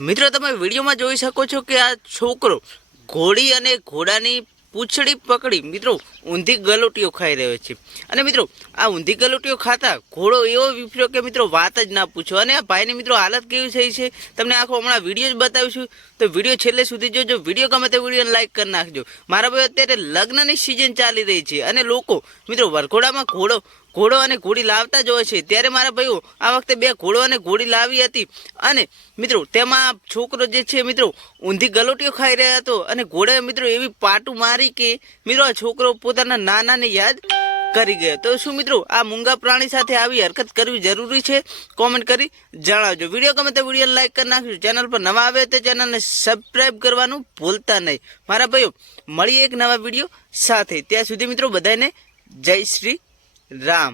મિત્રો તમે વિડીયોમાં જોઈ શકો છો કે આ છોકરો ઘોડી અને ઘોડાની પૂંછડી પકડી મિત્રો ઊંધી ગલોટીઓ ખાઈ રહ્યો છે। અને મિત્રો આ ઊંધી ગલોટીઓ ખાતા ઘોડો એવો વિફર્યો કે મિત્રો વાત જ ના પૂછો। અને આ ભાઈની મિત્રો હાલત કેવી થઈ છે તમને આખો હમણાં વિડીયો જ બતાવીશું, તો વિડીયો છેલ્લે સુધી જોજો। વિડીયો ગમે તો વિડીયોને લાઈક કરી નાખજો। મારા ભાઈ અત્યારે લગ્નની સિઝન ચાલી રહી છે અને લોકો મિત્રો વરઘોડામાં ઘોડો અને ઘોડી લાવતા જ હોય છે। ત્યારે મારા ભાઈઓ આ વખતે બે ઘોડો અને ઘોડી લાવી હતી અને મિત્રો તેમાં છોકરો જે છે મિત્રો ઊંધી ગલોટીઓ ખાઈ રહ્યો હતો અને ઘોડાએ મિત્રો એવી પાટું મારી કે મિત્રો આ છોકરો પોતાના નાનાને યાદ કરી ગયો। તો શું મિત્રો આ મૂંગા પ્રાણી સાથે આવી હરકત કરવી જરૂરી છે? કોમેન્ટ કરી જણાવજો। વિડીયો ગમે તો વિડીયોને લાઈક કરી નાખજો। ચેનલ પર નવા આવે તો ચેનલને સબસ્ક્રાઈબ કરવાનું ભૂલતા નહીં। મારા ભાઈઓ મળીએ એક નવા વિડીયો સાથે, ત્યાં સુધી મિત્રો બધાને જય શ્રી રામ।